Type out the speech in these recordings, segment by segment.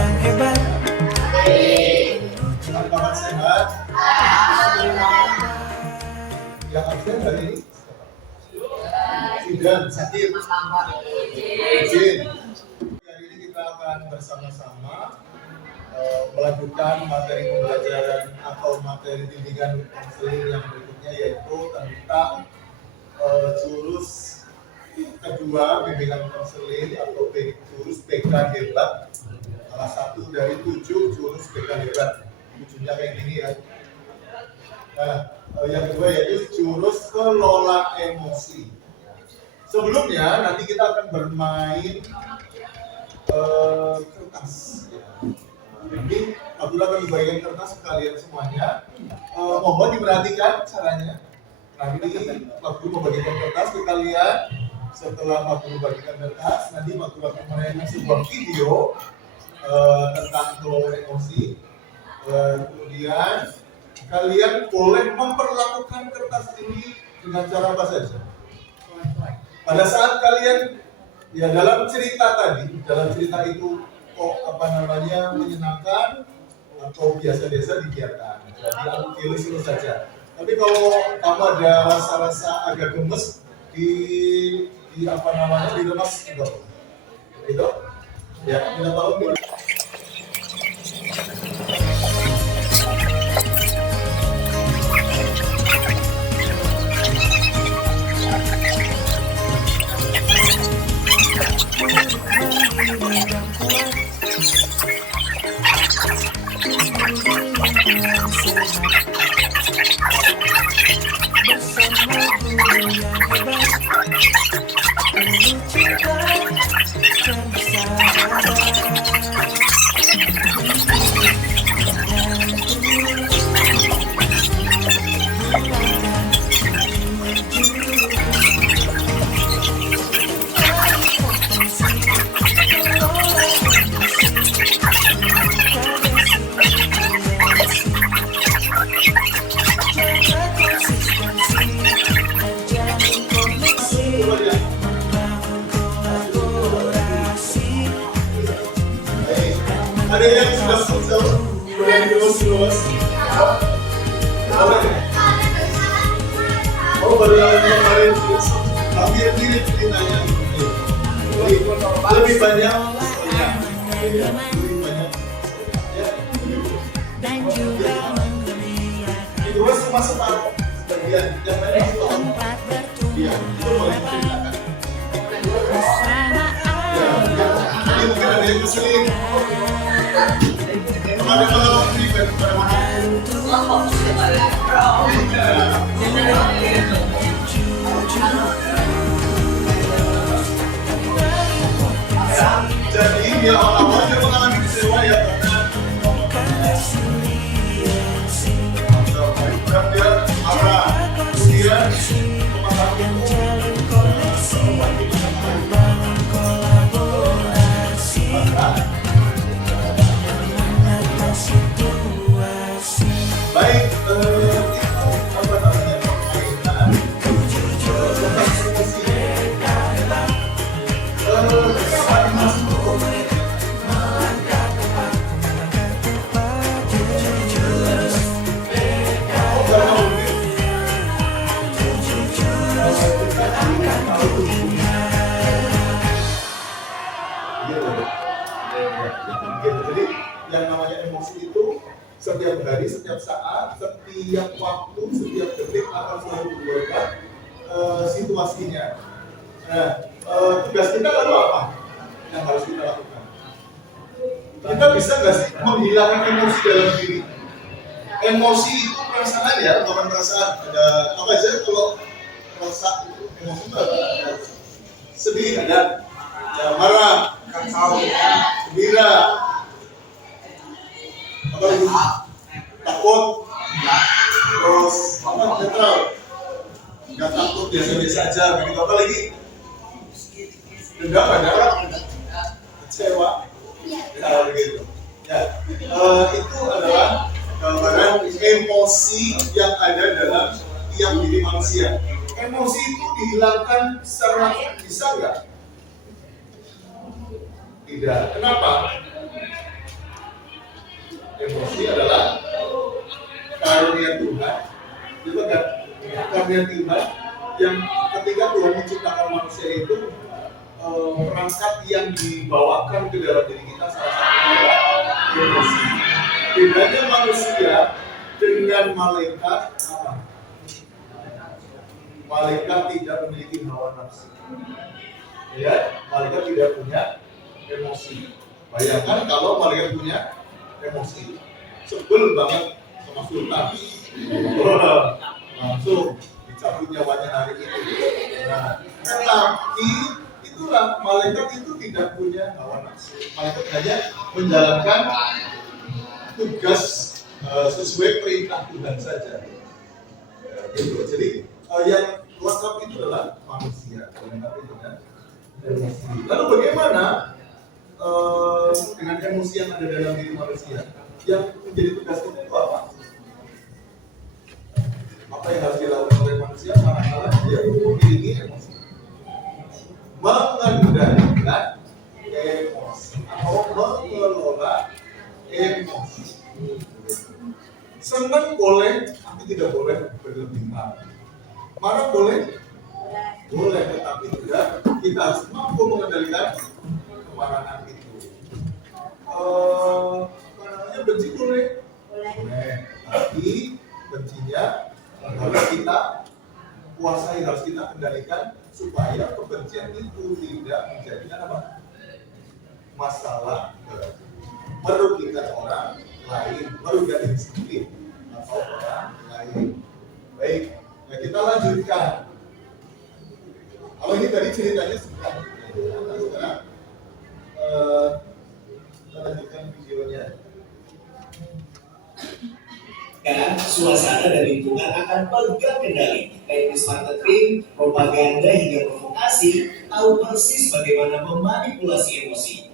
yang hebat. Kawan sehat. Yang absen hari ini Sidan, sakit. Izin. Hari ini kita akan bersama-sama melanjutkan materi pembelajaran atau materi bimbingan konseling yang berikutnya, yaitu tentang jurus kedua bimbingan konseling atau jurus BK hebat, salah satu dari 7 jurus BK hebat. Ujungnya kayak gini ya. Nah, yang kedua yaitu jurus kelola emosi. Sebelumnya nanti kita akan bermain kertas. Jadi Abdullah akan membagikan kertas ke kalian semuanya. Mohon diperhatikan caranya. Nanti Abdullah membagikan kertas ke kalian. Setelah Abdullah membagikan kertas, nanti Abdullah akan menayangkan sebuah video tentang kelola emosi. Kemudian kalian boleh memperlakukan kertas ini dengan cara apa saja. Pada saat kalian ya dalam cerita tadi, dalam cerita itu menyenangkan atau biasa-biasa dibiarkan. Jadi aku pilih terus saja. Tapi kalau kamu ada rasa-rasa agak gemes diremas gitu. Ya, kita tahu dulu. Ada yang sudah selesai, oh baru yang kemarin hampir mirip ceritanya, lebih banyak ya. Itu cuma separuh bagian yang lain itu ya, itu boleh diceritakan. Ini mungkin ada yang keselin. Ada pengalaman pribadi pada jadi dia awal-awal dia mengalami kecewa ya karena dia marah, kemudian baik, itu apa namanya permainan jadi yang namanya emosi itu setiap hari, setiap saat, setiap waktu, setiap detik akan selalu berubah situasinya. Nah, tugas kita lalu apa yang harus kita lakukan? Kita bisa nggak sih menghilangkan emosi dalam diri? Emosi itu perasaan ya, bukan perasaan. Ada apa aja kalau perasaan itu emosi itu ada sedih, ada marah, gembira, takut, terus netral, nggak takut biasa-biasa aja, begitu apa lagi? Dendam ada, kecewa, begitu. Ya, itu adalah gambaran emosi yang ada dalam tiap diri manusia. Emosi itu dihilangkan secara bisa nggak? Tidak. Kenapa? Emosi adalah karunia Tuhan, itu kan karunia Tuhan yang ketika Tuhan menciptakan manusia itu perangkat yang dibawakan ke dalam diri kita salah satunya adalah emosi. Bedanya manusia dengan malaikat apa? Malaikat tidak memiliki hawa nafsu. Ya, malaikat tidak punya emosi. Bayangkan kalau malaikat punya emosi, sebel banget sama sultan, langsung dicabut nyawanya hari itu. Nah, tetapi itulah malaikat itu tidak punya hawa nafsu. Malaikat hanya menjalankan tugas sesuai perintah Tuhan saja. Gitu. Jadi yang lengkap itu adalah manusia. Lengkap itu kan emosi. Lalu bagaimana dengan emosi yang ada dalam diri manusia? Yang menjadi tugas kita itu apa? Apa yang harus dilakukan oleh manusia manakala dia memiliki emosi? Mengendalikan emosi atau mengelola emosi. Senang boleh, tapi tidak boleh berlebihan. Marah boleh? Boleh, tetapi juga kita harus mampu mengendalikan kemarahan itu. Benci boleh? Boleh, tapi bencinya harus kita kuasai, harus kita kendalikan supaya kebencian itu tidak menjadi masalah merugikan orang lain, merugikan diri sendiri atau orang lain. Baik, nah kita lanjutkan. Kalau ini tadi ceritanya sebentar. Nah, sekarang kita lanjutkan videonya. Suasana dan lingkungan akan pegang kendali. Teknis marketing, propaganda hingga provokasi tahu persis bagaimana memanipulasi emosi.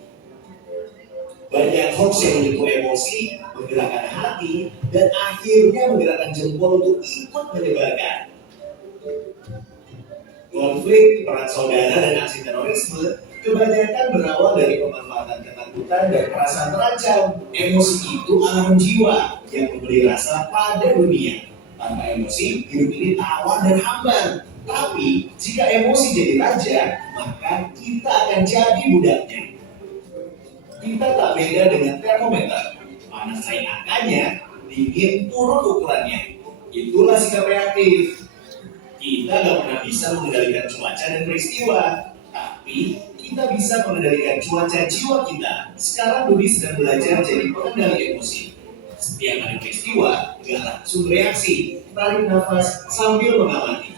Banyak hoax yang menyentuh emosi, menggerakkan hati, dan akhirnya menggerakkan jempol untuk ikut menyebarkan. Konflik, perang saudara, dan aksi terorisme kebanyakan berawal dari pemanfaatan ketakutan dan perasaan terancam. Emosi itu alarm jiwa yang memberi rasa pada dunia. Tanpa emosi, hidup ini tawar dan hambar. Tapi, jika emosi jadi raja, maka kita akan jadi budaknya. Kita tak beda dengan termometer. Panas naik angkanya, dingin turun ukurannya. Itulah sikap reaktif. Kita gak pernah bisa mengendalikan cuaca dan peristiwa, tapi kita bisa mengendalikan cuaca jiwa kita. Sekarang Budi sedang belajar jadi pengendali emosi. Setiap ada peristiwa, gak langsung bereaksi, tarik nafas sambil mengamati.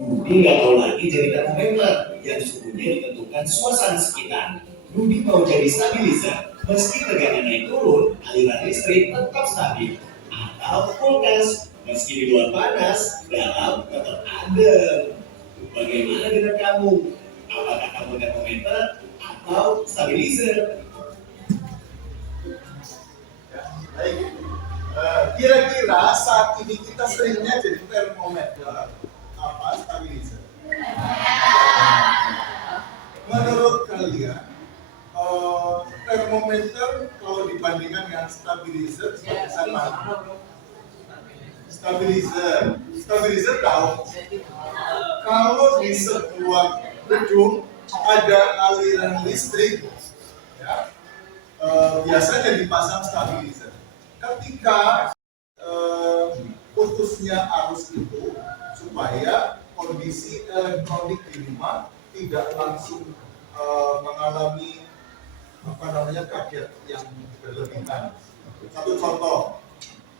Budi gak mau lagi jadi termometer yang suhunya ditentukan suasana sekitar. Budi mau jadi stabilizer, meski tegangan naik turun, aliran listrik tetap stabil. Atau kulkas, meski di luar panas, dalam tetap adem. Bagaimana dengan kamu? Apakah kamu termometer atau stabilizer? Baik. Kira-kira saat ini kita seringnya jadi termometer apa stabilizer? Menurut kalian termometer kalau dibandingkan dengan stabilizer seperti mana? Stabilizer tahu kalau di sebuah gedung ada aliran listrik, ya, biasanya dipasang stabilizer. Ketika putusnya arus itu supaya kondisi elektronik di rumah tidak langsung mengalami kaget yang berlebihan. Satu contoh,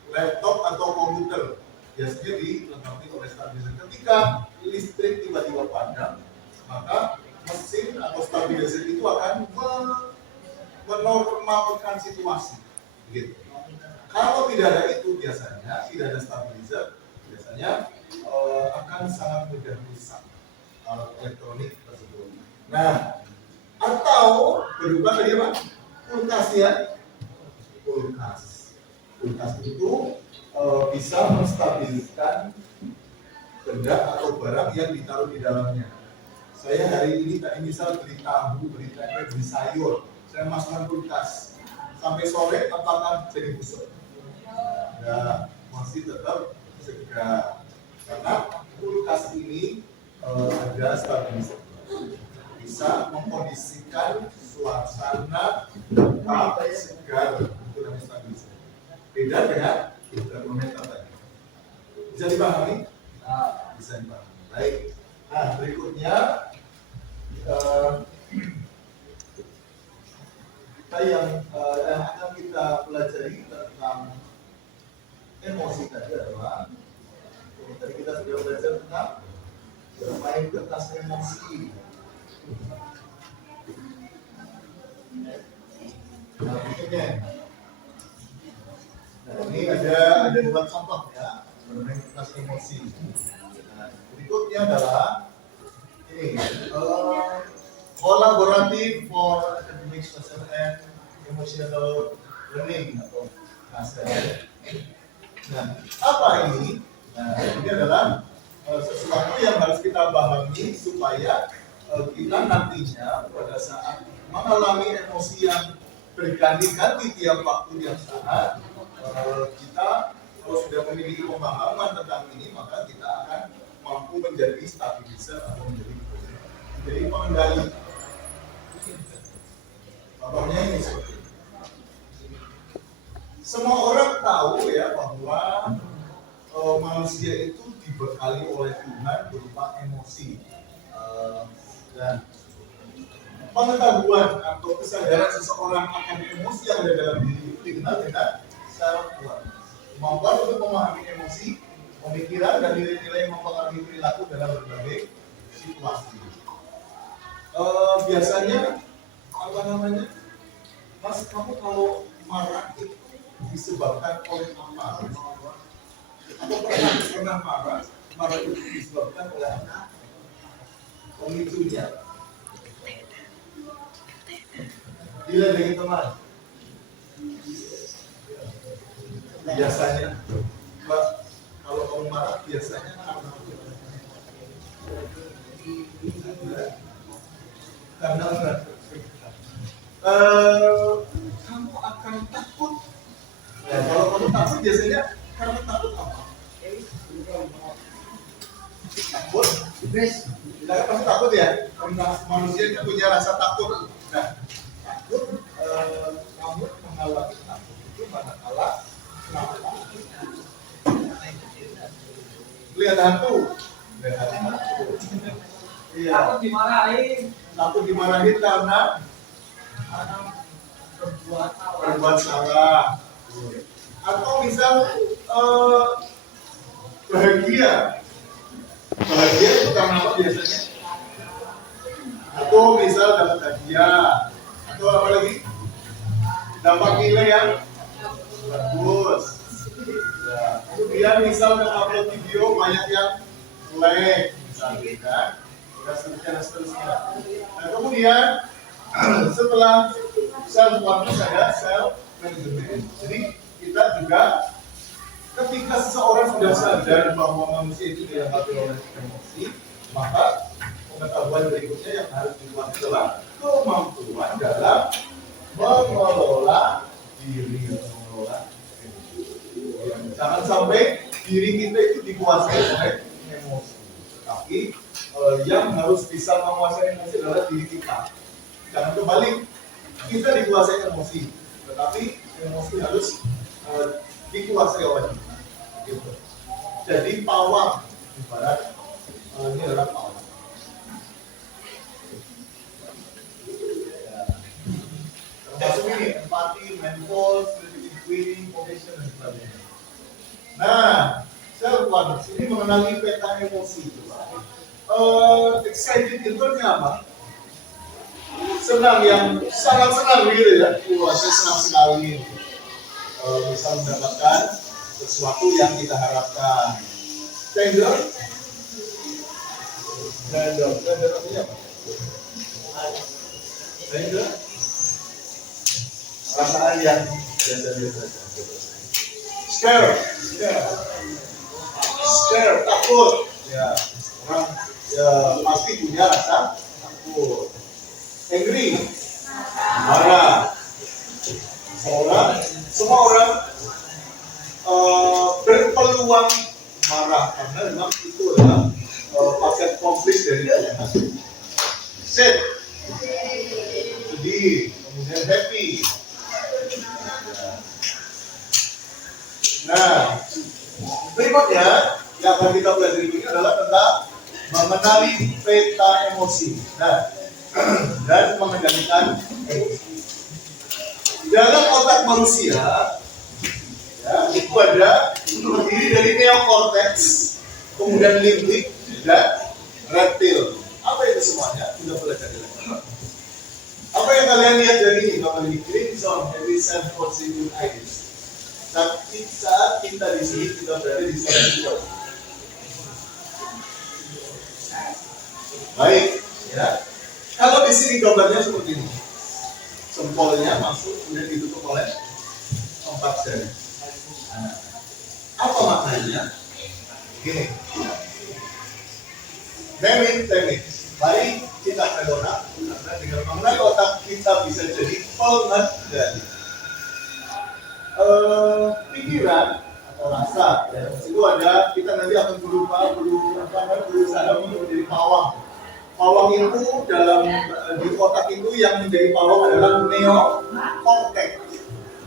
laptop atau komputer biasanya dilengkapi oleh stabilizer. Ketika listrik tiba-tiba padam, maka mesin atau stabilizer itu akan menormalkan situasi. Gitu. Kalau tidak ada itu biasanya, tidak ada stabilizer, biasanya akan sangat mudah rusak alat elektronik tersebut. Nah, atau berubah tadi apa? Kulkas ya. Kulkas itu bisa menstabilkan benda atau barang yang ditaruh di dalamnya. Saya hari ini tadi misal beli tahu, beli tempe, beli sayur, saya masukkan kulkas. sampai sore apakah jadi busuk? Ya, masih tetap segar. Karena kulkas ini ada stabilisator, bisa mengkondisikan suasana tetap segar. Itu namanya stabilisator. Beda dengan termometer tadi. Bisa dipahami? Bisa dipahami. Baik. Nah, berikutnya yang akan kita pelajari tentang emosi tadi adalah tadi kita sudah belajar tentang bermain kertas emosi. Nah, berikutnya, ini ada dua contoh ya bermain kertas emosi. Nah, berikutnya adalah ini collaborative for academic, social, and emotional learning atau KSEL. Nah, apa ini? Nah, ini adalah sesuatu yang harus kita pahami supaya kita nantinya pada saat mengalami emosi yang berganti-ganti tiap waktu yang saat, kita kalau sudah memiliki pemahaman tentang ini, maka kita akan mampu menjadi stabilizer atau menjadi pengendali. Contohnya ini seperti ini. Semua orang tahu ya bahwa manusia itu dibekali oleh Tuhan berupa emosi, dan pengetahuan atau kesadaran seseorang akan emosi yang ada dalam diri itu dikenal dengan self-awareness. Kemampuan untuk memahami emosi, pemikiran dan nilai-nilai yang mempengaruhi perilaku dalam berbagai situasi. Biasanya apa namanya, Mas, kamu kalau marah itu disebabkan oleh apa? Atau pernah marah itu disebabkan oleh apa? Pemicunya. Bila dari teman, biasanya, Mbak, kalau kamu marah biasanya karena kamu akan takut. Nah, kalau kamu takut biasanya karena takut apa? Takut. Kita kan pasti takut ya. Karena manusia itu punya rasa takut. Nah, takut, kamu mengalami takut itu manakala kenapa? Lihat hantu. Iya. Takut dimarahin karena berbuat salah. Atau misal bahagia itu karena apa biasanya? Atau misal dapat hadiah, atau apa lagi? Dapat nilai yang bagus. Ya. Kemudian misal upload video banyak yang like, misalnya kan, dan seterusnya. Nah, kemudian setelah self-awareness ada self-management. Jadi kita juga ketika seseorang sudah sadar bahwa manusia itu dilahirkan oleh emosi, maka pengetahuan berikutnya yang harus dikuasai adalah kemampuan dalam mengelola diri, mengelola emosi. Jangan sampai diri kita itu dikuasai oleh emosi, tapi yang harus bisa menguasai emosi adalah diri kita. Jangan kebalik, kita dikuasai emosi, tetapi emosi harus dikuasai oleh kita. Gitu. Jadi pawang, ibarat ini adalah pawang. Ya. Termasuk ini empati, mindful, strategic winning, compassion dan sebagainya. Nah, self-awareness ini mengenali peta emosi. Excited itu apa? Senang, yang sangat senang gitu ya. Saya senang sekali. Bisa mendapatkan sesuatu yang kita harapkan. Tender artinya apa? Tender perasaan yang biasa-biasa saja. Scare, takut. Ya, orang ya pasti punya rasa takut. Angry, marah. Semua orang berpeluang marah karena memang itu adalah paket konflik dari Tuhan. Set, sedih, kemudian happy. Nah, berikutnya yang akan kita pelajari ini adalah tentang mengenali peta emosi. Nah, dan mengendalikan emosi. Dalam otak manusia, ya, itu ada terdiri dari neokortex, kemudian limbik dan reptil. Apa itu semuanya? Kita pelajari lagi. Apa yang kalian lihat dari ini? Kalau ini green zone, every self-conceived ideas. Tapi saat kita di sini, kita berada di zona hijau. Baik, ya. Kalau di sini gambarnya seperti ini, jempolnya masuk kemudian ditutup oleh 4 jari. Nah, apa maknanya? Gini. Temit. Mari kita pelona karena dengan mengenai otak kita bisa jadi pengendali. Pikiran atau rasa, ya. Itu ada, kita nanti akan berusaha menjadi pawang. Pawang itu di otak itu yang menjadi pawang adalah neokortex.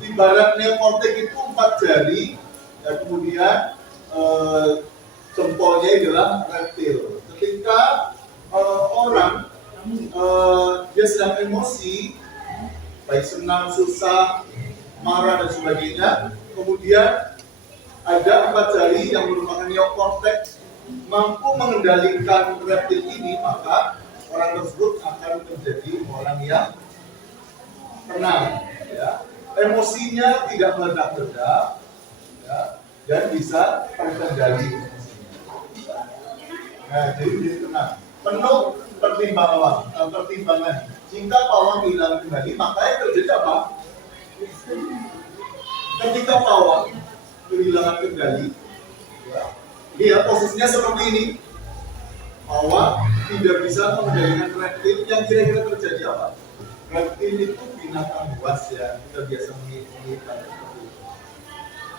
Ibarat neokortex itu 4 jari, dan kemudian jempolnya adalah reptil. Ketika orang dia sedang emosi, baik senang, susah, marah dan sebagainya, kemudian ada 4 jari yang merupakan neokortex mampu mengendalikan reptil ini, maka orang tersebut akan menjadi orang yang tenang, ya. Emosinya tidak meledak-ledak, ya, dan bisa terkendali. Nah, jadi tenang, penuh pertimbangan. Jika pawang hilang kendali, maka yang terjadi apa? Ketika pawang kehilangan kendali, ya, posisinya seperti ini, pawang tidak bisa mengendalikan reptil. Yang kira-kira terjadi apa? Reptil itu binatang buas, ya, kita biasa mengikat seperti itu.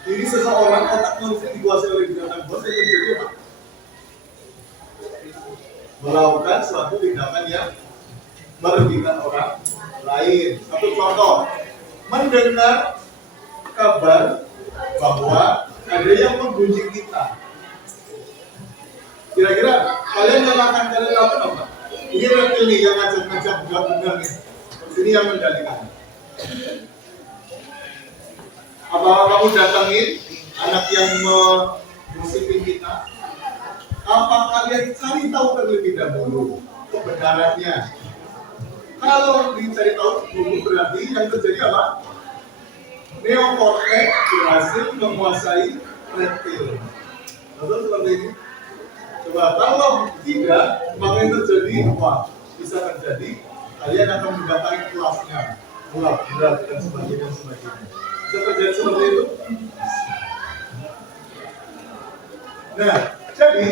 Jadi seseorang, otak manusia dikuasai oleh binatang buas, yang terjadi apa? Melakukan suatu tindakan yang merugikan orang lain. Satu contoh, mendengar kabar bahwa ada yang menggunjing kita. Kira-kira kalian lakukan apa? Ini reptil nih yang ngajak benar nih. Ini yang mendalikan. Apa kamu datangin anak yang mengusipin kita? Apa kalian cari tahu terlebih dahulu kebenarannya? Kalau dicari tahu dulu, berarti yang terjadi apa? Neokortex berhasil menguasai reptil. Betul seperti ini? Coba kalau tidak, maka yang terjadi apa? Bisa terjadi kalian akan mendatangi kelasnya, berat dan sebagainya. Bisa terjadi seperti itu. Nah, jadi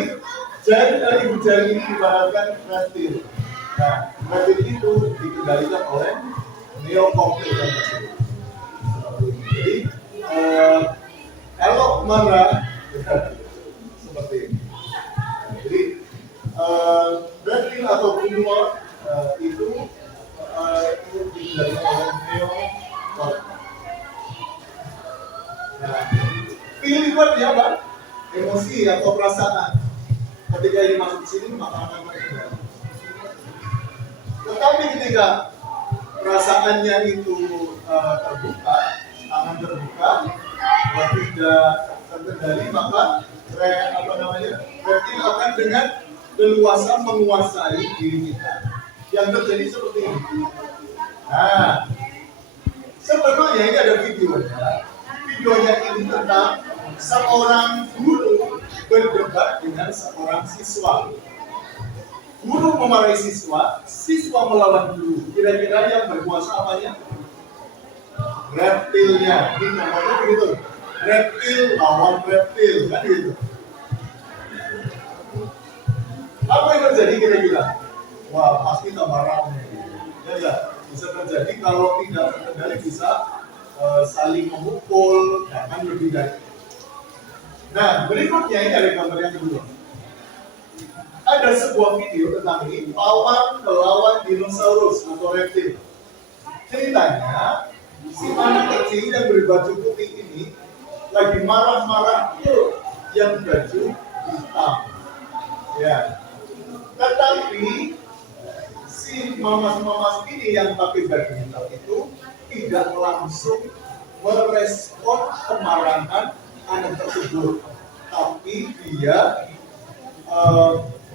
ibu jari ini ibaratkan reptil. Nah, reptil itu dikendalikan oleh neokortex yang tersebut. Jadi, kalau marah seperti ini. Jadi, reptil atau humor itu dikendalikan oleh neokortex. Nah, pilih buat dia apa? Emosi atau perasaan. Ketika ini masuk ke sini, maka akan terkendali. Tetapi ketika perasaannya itu terbuka, tangan terbuka, tidak terkendali, maka reptil akan dengan leluasa menguasai diri kita. Yang terjadi seperti ini. Nah, sebetulnya ini ada videonya. Videonya ini tentang seorang guru berdebat dengan seorang siswa. Guru memarahi siswa, siswa melawan guru. Kira-kira yang berkuasa apanya? Reptilnya. Ini namanya begitu. Reptil lawan reptil, kan gitu. Apa yang terjadi kira-kira? Wah, pasti tambah ramai. Ya, bisa terjadi kalau tidak terkendali, bisa saling memukul, jangan lebih dari itu. Nah, berikutnya ini ada gambar yang kedua. Ada sebuah video tentang ini, pawang melawan dinosaurus atau reptil. Ceritanya, si anak kecil yang berbaju putih ini lagi marah-marah tuh yang baju hitam. Ya. Tetapi si mamas-mamas ini yang pakai baju hitam itu tidak langsung merespon kemarahan anak tersebut, tapi dia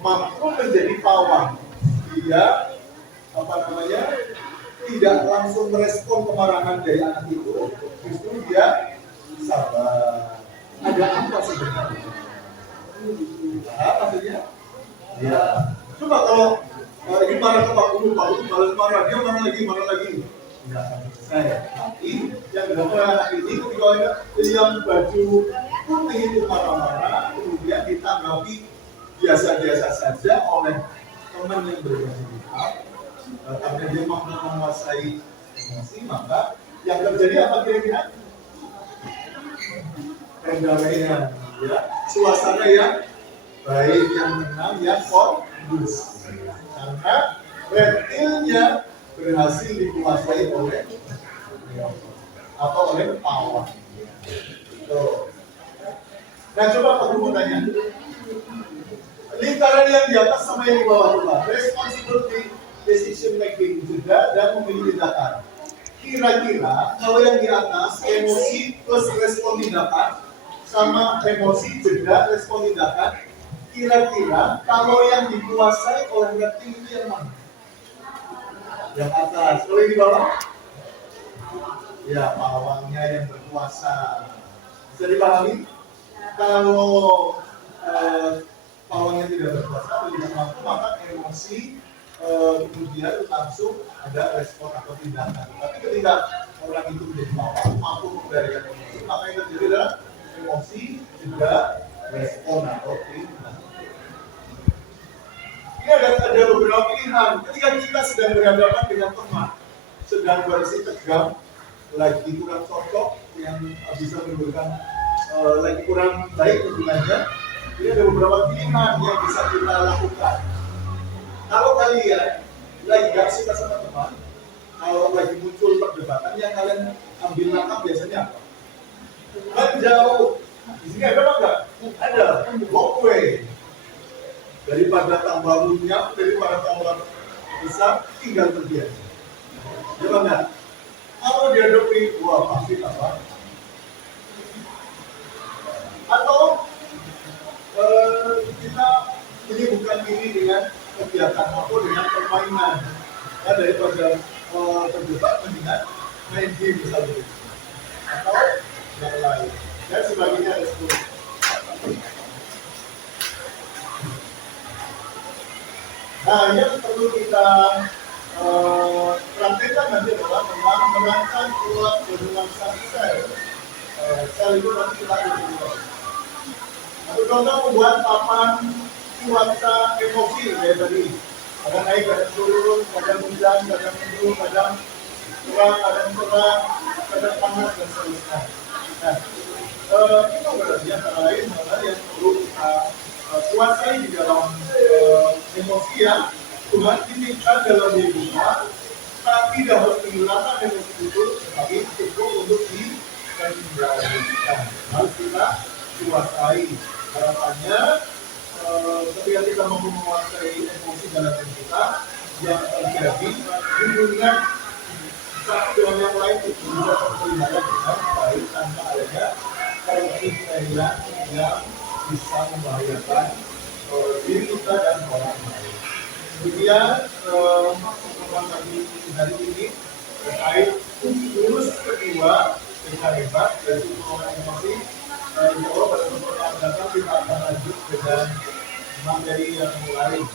mampu menjadi pawang. Dia tidak langsung merespon kemarahan dari anak itu, justru dia sabar. Ada apa sebenarnya? Maksudnya? Ya. Coba kalau ini marah ke Pak Guru balas marah, dia marah lagi. Tidak akan selesai. Tapi yang dilakukan anak ini ketika yang baju putih itu marah-marah, kemudian ditanggapi biasa-biasa saja oleh teman yang berbeda hitam, karena dia mampu menguasai emosi, maka yang terjadi apa kira-kira? Pendamaian, ya, suasana yang baik, yang tenang, yang kondusif, karena reptilnya berhasil dikuasai oleh pawang. Nah, coba aku mau tanya, lingkaran yang di atas sama yang di bawah coba. Responsibility, decision making, jeda dan memilih tindakan. Kira-kira kalau yang di atas emosi plus respon tindakan sama emosi jeda respon tindakan, kira-kira kalau yang dikuasai oleh reptil itu yang mana? Yang atas. Kalau yang di bawah? Ya, pawangnya yang berkuasa. Bisa dipahami? Kalau pawangnya tidak berkuasa atau tidak mampu, maka emosi kemudian langsung ada respon atau tindakan. Tapi ketika orang itu menjadi pawang, mampu mengendalikan emosi, maka yang terjadi adalah emosi juga respon atau tindakan. Ini ada beberapa pilihan. Ketika kita sedang berhadapan dengan teman, sedang bersih tegang, lagi kurang cocok, yang bisa menimbulkan lagi kurang baik hubungannya, ini ada beberapa pilihan yang bisa kita lakukan. Kalau kalian lagi gak suka sama teman, kalau lagi muncul perdebatan, yang kalian ambil langkah biasanya apa? Menjauh. Di sini ada apa enggak? Ada. Walk away. Daripada tambah runyam, daripada tambah besar, tinggal terdiam. Coba enggak? Kalau dihadapi, wah pasti apa? Atau kita menyibukkan diri dengan kegiatan atau dengan permainan, ya, daripada terjebak mendingan main game misalnya, atau yang lain dan sebagainya. Nah, yang perlu kita praktekkan nanti adalah merangsang keluar merangsang sel itu nanti kita lakukan. Atau contoh membuat papan cuaca emosi kayak tadi, kadang naik, kadang turun, kadang hujan, kadang mendung, kadang terang, kadang panas dan seterusnya. Nah, itu berarti antara lain hal yang perlu kita kuasai di dalam emosi ya. Tuhan titipkan dalam diri kita, tapi tidak harus menghilangkan emosi itu, tapi cukup untuk dikendalikan. Harus kita kuasai. Harapannya ketika kita mampu menguasai emosi dalam diri kita, yang terjadi hubungan satu dengan yang lain itu bisa terpelihara dengan baik tanpa adanya pertikaian yang bisa membahayakan diri kita dan orang lain. Kemudian pertemuan hari ini terkait jurus kedua yang hebat, yaitu pengelolaan emosi. Insya Allah pada pertemuan datang kita akan lanjut dengan materi yang lain.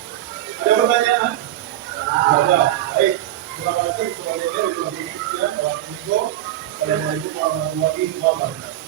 Ada pertanyaan? Ada. Baik. Terima kasih. Semuanya dari Assalamualaikum warahmatullahi wabarakatuh.